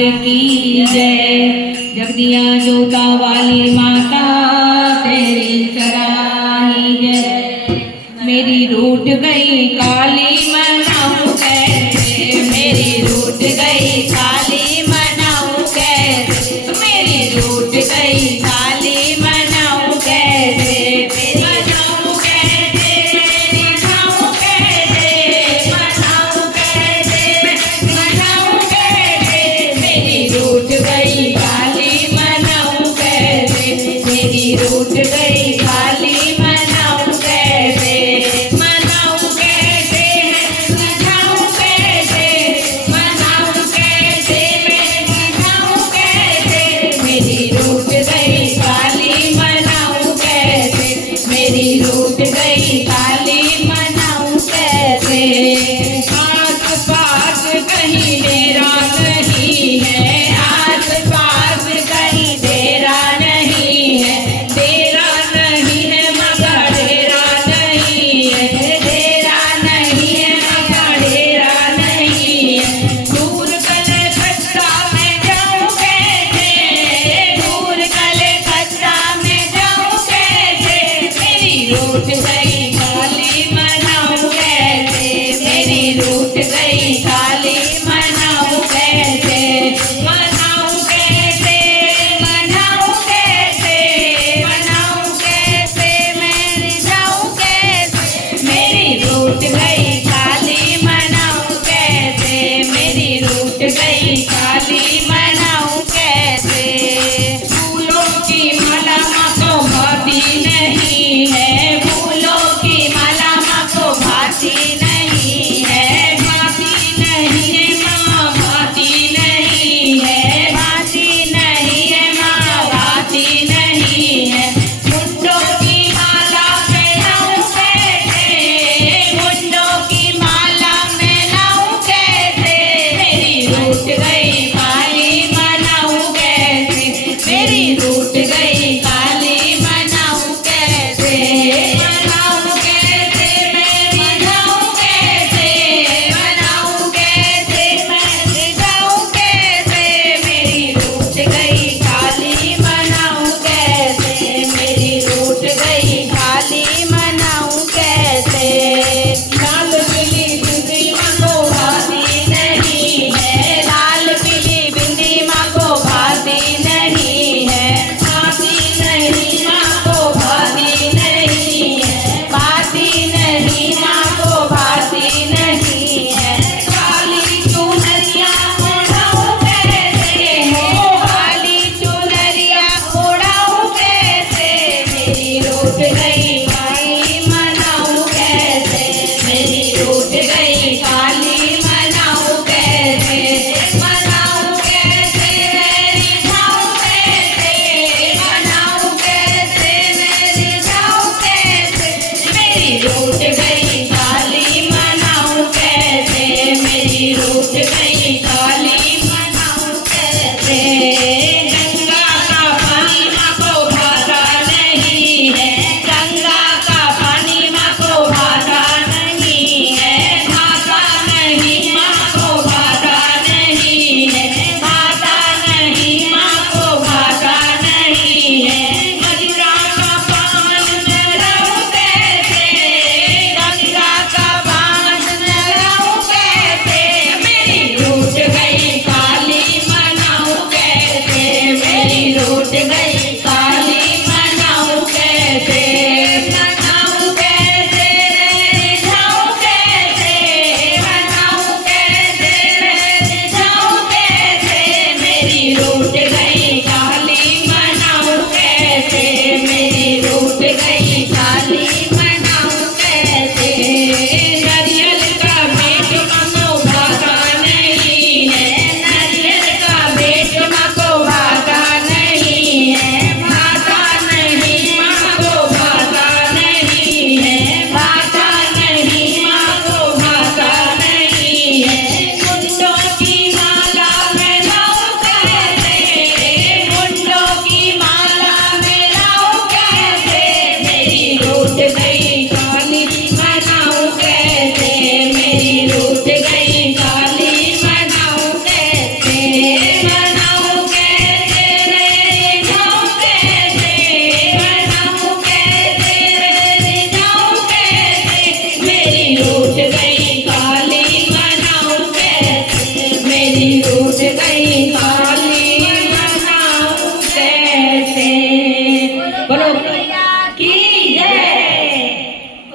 की जय। जगदिया जोता वाली माता तेरी सराही जय। मेरी रूठ गई काली मनाऊं कैसे, मेरी रूठ गई काली मनाऊं कैसे, मेरी रूठ गई काली मनाऊं कैसे, मनाऊं कैसे, मनाऊं कैसे, मनाऊं कैसे, मनाऊं कैसे, मेरी रूठ गई काली मनाऊं कैसे, मेरी रूठ गई काली मनाऊं कैसे, मनाऊं कैसे, मनाऊं कैसे, मनाऊं कैसे, मैं मनाऊं कैसे, मेरी रूठ गई काली मनाऊं कैसे, मेरी रूठ गई काली मनाऊं कैसे। आस पास कहीं डेरा नहीं है, आस पास कहीं डेरा नहीं है, डेरा नहीं है मगर डेरा नहीं है, डेरा नहीं है मगर डेरा नहीं है। दूर कलकत्ता में जाऊं कैसे, दूर कलकत्ता में जाऊं कैसे, मेरी रूठ गई काली मनाऊं कैसे, मेरी रूठ गई काली मनाऊं कैसे, मनाऊं कैसे, मनाऊं कैसे, मनाऊं कैसे, मैं जाऊं कैसे, मेरी रूठ गई काली मनाऊं कैसे, मेरी रूठ गई